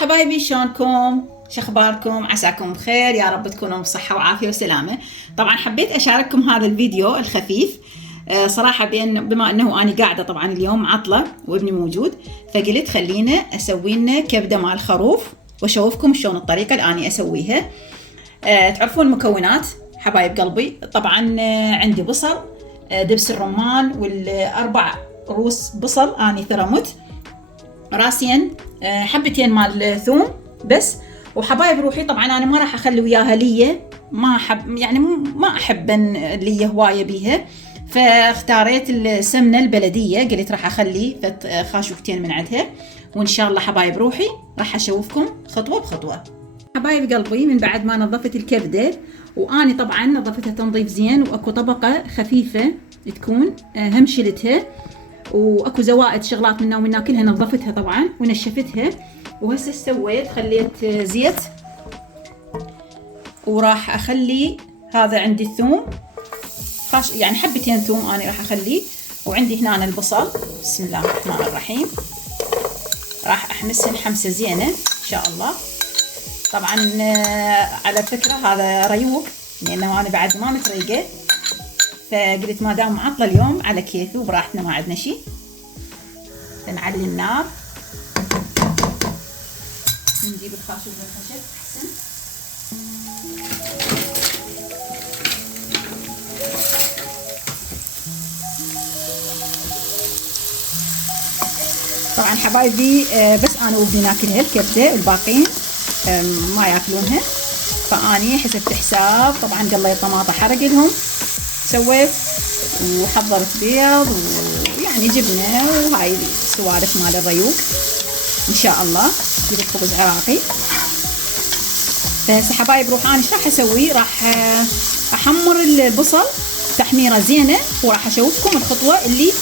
حبايبي شلونكم؟ شخباركم؟ عساكم بخير، يا رب تكونوا بصحة وعافية وسلامة. طبعا حبيت أشارككم هذا الفيديو الخفيف صراحة بما أنه أنا قاعدة طبعا اليوم عطلة وابني موجود، فقلت خلينا أسوي لنا كبدة مع الخروف وأشوفكم شلون الطريقة اللي أنا أسويها. تعرفون المكونات حبايب قلبي. طبعا عندي بصل، دبس الرمان، والأربع رؤوس بصل أنا ثرمت، راسين، حبتين مال ثوم بس. وحبايب روحي طبعا انا ما راح اخلي وياها ليه، ما احب يعني ما احب ليه هوايه بيها، فاختاريت السمنه البلديه، قلت راح اخلي خاشوقتين من عندها، وان شاء الله حبايب روحي راح اشوفكم خطوه بخطوه. حبايب قلبي من بعد ما نظفت الكبده، واني طبعا نظفتها تنظيف زين، واكو طبقه خفيفه تكون هم شلتها، واكو زوائد شغلات منا ومنا كلها نظفتها طبعا ونشفتها. وهسه سويت خليت زيت، وراح اخلي هذا عندي الثوم يعني حبتين ثوم انا راح اخليه، وعندي هنا البصل. بسم الله الرحمن الرحيم. راح احمسهن حمسه زينه ان شاء الله. طبعا على فكره هذا ريوق لانه انا بعد ما متريقه، فقلت ما دام معطله اليوم على كيفي وبراحتنا ما عندنا شيء. نعلي النار، نجيب الخاشوق والخشب احسن. طبعا حبايبي بس انا وابني ناكل هالكبده، الباقين ما ياكلونها، فاني حسبت حساب. طبعا قليت طماطه حرق لهم، سويت وحضرت بيض ويعني جبنه وهاي السوالف مال الريوق ان شاء الله. جبت خبز عراقي. بس حبايب روح انا ايش راح اسوي؟ راح احمر البصل تحميره زينه، وراح اشوفكم الخطوه اللي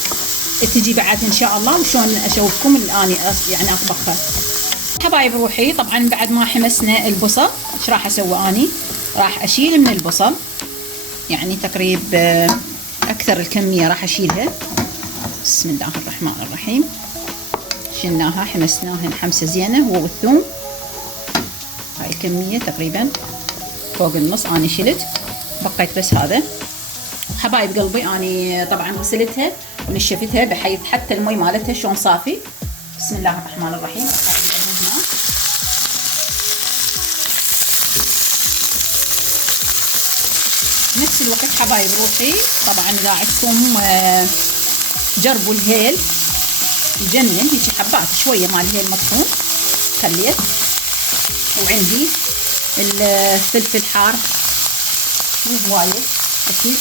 تجي بعد ان شاء الله، وشلون اشوفكم اللي انا يعني اطبخها. حبايب روحي طبعا بعد ما حمسنا البصل ايش راح اسوي اني؟ راح اشيل من البصل يعني تقريب اكثر الكميه راح اشيلها. بسم الله الرحمن الرحيم. شلناها حمسناها حمسه زينه هو والثوم، هاي الكميه تقريبا فوق النص انا شلت، بقيت بس هذا. حبايب قلبي اني طبعا غسلتها ونشفتها بحيث حتى المي مالتها شلون صافي. بسم الله الرحمن الرحيم. نفس الوقت حبايب روحي طبعا اذا عندكم جربوا الهيل يجنن، هيك حبات شويه مال الهيل مطحون خليت، وعندي الفلفل حار مو هوايه اكيد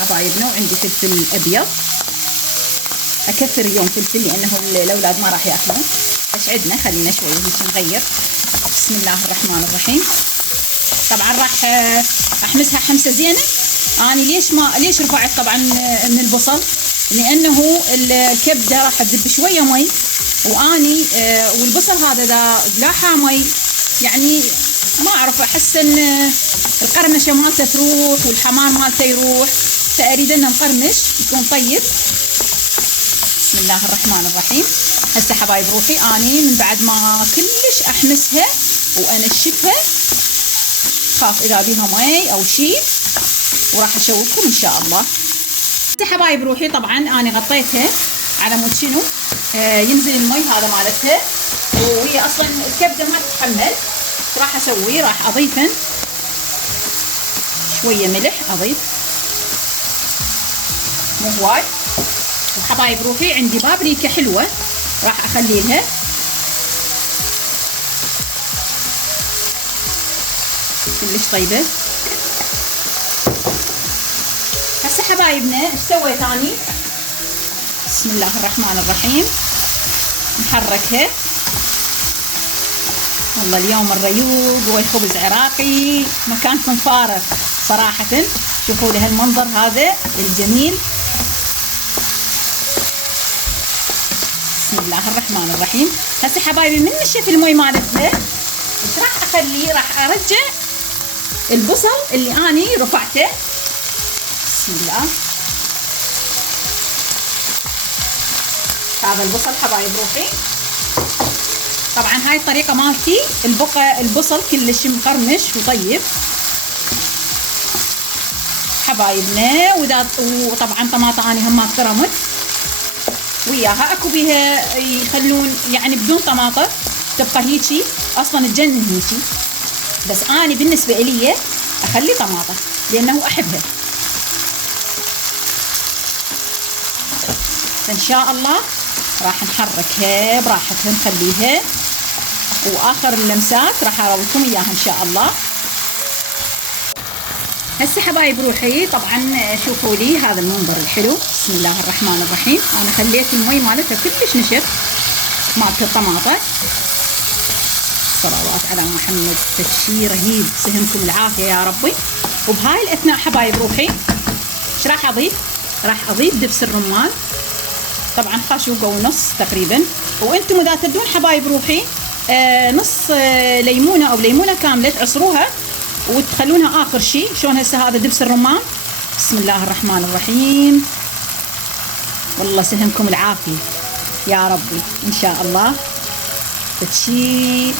حبايبنا، وعندي فلفل ابيض اكثر اليوم فلفل لانه الاولاد ما راح ياكلون، بس عندنا خلينا شويه هيك نغير. بسم الله الرحمن الرحيم. طبعا راح احمسها حمسه زينه. اني ليش رفعت طبعا من البصل؟ لانه الكبده راح تذب شويه مي، واني والبصل هذا اذا لاحه مي يعني ما اعرف، احس ان القرمشه مالته تروح والحمار مالته يروح، فاريد انه مقرمش يكون طيب. بسم الله الرحمن الرحيم. هسه حبايب روحي اني من بعد ما كلش احمسها وانشفها خاف اذا بيها مي او شيء، وراح اشوفكم ان شاء الله. حبايب روحي طبعا انا غطيتها على مود شنو ينزل المي هذا مالتها، وهي اصلا الكبده ما تتحمل. راح اسوي راح اضيفن شويه ملح، اضيف مو هواي. وحبايب روحي عندي بابريكا حلوه راح اخلي لها، كلش طيبه. هسه حبايبنا ايش سويت اني؟ بسم الله الرحمن الرحيم. نحركها. والله اليوم الريوق والخبز عراقي مكانكم فارغ صراحه. شوفوا لي هالمنظر هذا الجميل. بسم الله الرحمن الرحيم. هسه حبايبي من نشف المي مالتها ايش راح اخلي؟ راح ارجع البصل اللي اني رفعته. بسم الله. هذا البصل حبايب روحي. طبعا هاي الطريقة مالتي البصل كلش مقرمش وطيب حبايبنا. وطبعا طماطة أنا هم فرمت وياها. اكو بيها يخلون يعني بدون طماطة تبقى هيجي اصلا تجنن هيجي، بس أنا بالنسبة إلي اخلي طماطة لانه احبها. فان شاء الله راح نحركها براحتها نخليها، واخر اللمسات راح اراويكم اياها ان شاء الله. هسه حبايب روحي طبعا شوفوا لي هذا المنظر الحلو، بسم الله الرحمن الرحيم. انا خليت المي مالتها كلش نشف مالت الطماطة. صلوات على محمد، فشي رهيب، سهمكم العافية يا ربي. وبهاي الاثناء حبايب روحي ايش راح اضيف؟ راح اضيف دبس الرمان، طبعا خاشوقة ونص تقريبا. وانتم اذا تدون حبايب روحي نص ليمونة او ليمونة كاملة تعصروها وتخلونها اخر شيء. شلون هسه هذا دبس الرمان، بسم الله الرحمن الرحيم. والله سهمكم العافية يا ربي ان شاء الله. شيء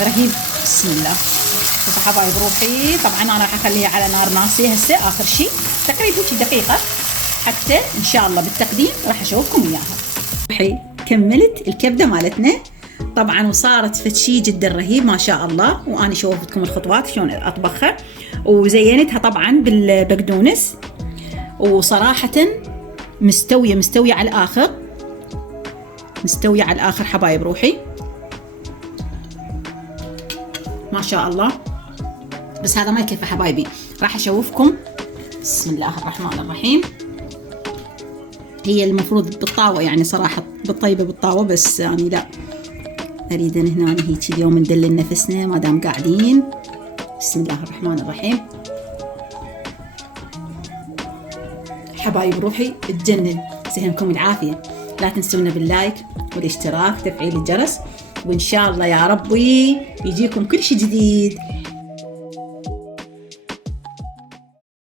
رهيب بسم الله. شوفوا حبايب روحي طبعا انا راح اخليها على نار ناصية هسه اخر شيء تقريبا دقيقة حتى ان شاء الله بالتقديم راح اشوفكم اياها. روحي كملت الكبدة مالتنا طبعا وصارت فتشي جدا رهيب ما شاء الله. وانا شوفتكم الخطوات شلون اطبخها، وزينتها طبعا بالبقدونس، وصراحة مستوية على الاخر، مستوية على الاخر حبايب روحي ما شاء الله. بس هذا ما يكفي حبايبي، راح اشوفكم. بسم الله الرحمن الرحيم. هي المفروض بالطاوة يعني صراحة بالطيبة بالطاوة، بس يعني لا اريد هنا هيك اليوم ندلل نفسنا ما دام قاعدين. بسم الله الرحمن الرحيم حبايب روحي تجنن، سهمكم العافية. لا تنسونا باللايك والاشتراك تفعيل الجرس، وان شاء الله يا ربي يجيكم كل شيء جديد